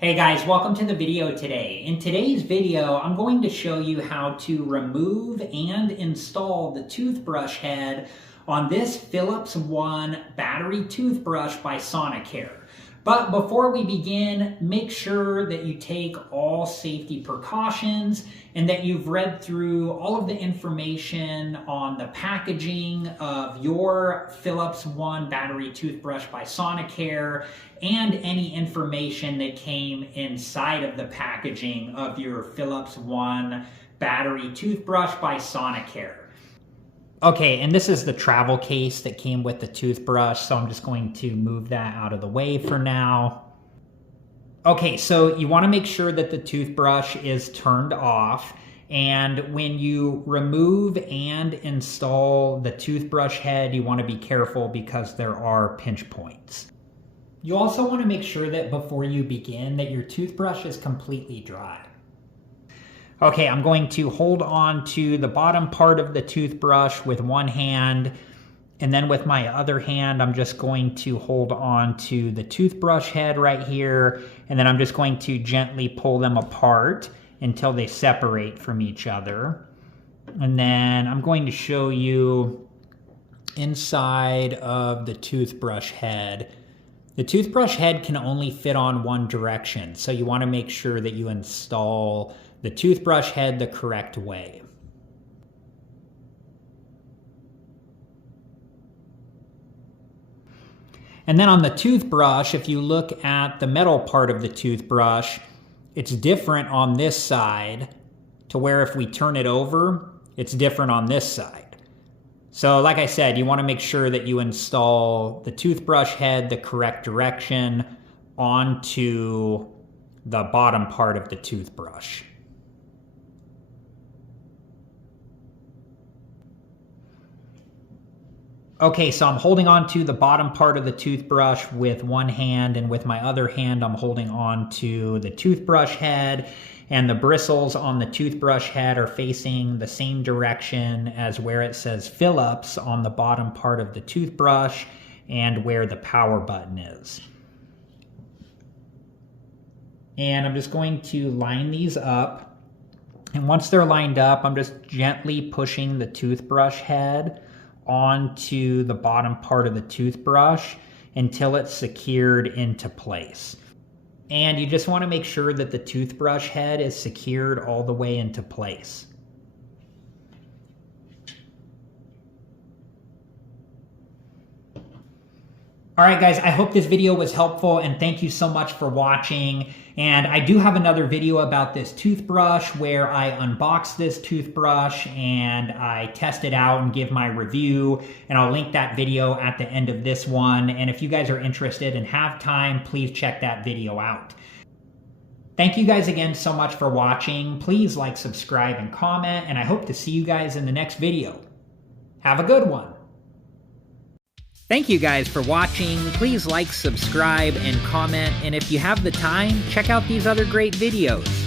Hey guys, welcome to the video today. In today's video, I'm going to show you how to remove and install the toothbrush head on this Philips One battery toothbrush by Sonicare. But before we begin, make sure that you take all safety precautions and that you've read through all of the information on the packaging of your Philips One battery toothbrush by Sonicare and any information that came inside of the packaging of your Philips One battery toothbrush by Sonicare. Okay, and this is the travel case that came with the toothbrush, so I'm just going to move that out of the way for now. Okay, so you want to make sure that the toothbrush is turned off, and when you remove and install the toothbrush head, you want to be careful because there are pinch points. You also want to make sure that before you begin that your toothbrush is completely dry. Okay, I'm going to hold on to the bottom part of the toothbrush with one hand, and then with my other hand, I'm just going to hold on to the toothbrush head right here, and then I'm just going to gently pull them apart until they separate from each other. And then I'm going to show you inside of the toothbrush head. The toothbrush head can only fit on one direction, so you want to make sure that you install the toothbrush head the correct way. And then on the toothbrush, if you look at the metal part of the toothbrush, it's different on this side to where if we turn it over, it's different on this side. So like I said, you want to make sure that you install the toothbrush head the correct direction onto the bottom part of the toothbrush. Okay, so I'm holding on to the bottom part of the toothbrush with one hand, and with my other hand I'm holding on to the toothbrush head, and the bristles on the toothbrush head are facing the same direction as where it says Philips on the bottom part of the toothbrush and where the power button is. And I'm just going to line these up, and once they're lined up, I'm just gently pushing the toothbrush head onto the bottom part of the toothbrush until it's secured into place. And you just want to make sure that the toothbrush head is secured all the way into place. All right, guys, I hope this video was helpful, and thank you so much for watching. And I do have another video about this toothbrush where I unbox this toothbrush and I test it out and give my review, and I'll link that video at the end of this one. And if you guys are interested and have time, please check that video out. Thank you guys again so much for watching. Please like, subscribe, and comment, and I hope to see you guys in the next video. Have a good one. Thank you guys for watching. Please like, subscribe, and comment, and if you have the time, check out these other great videos.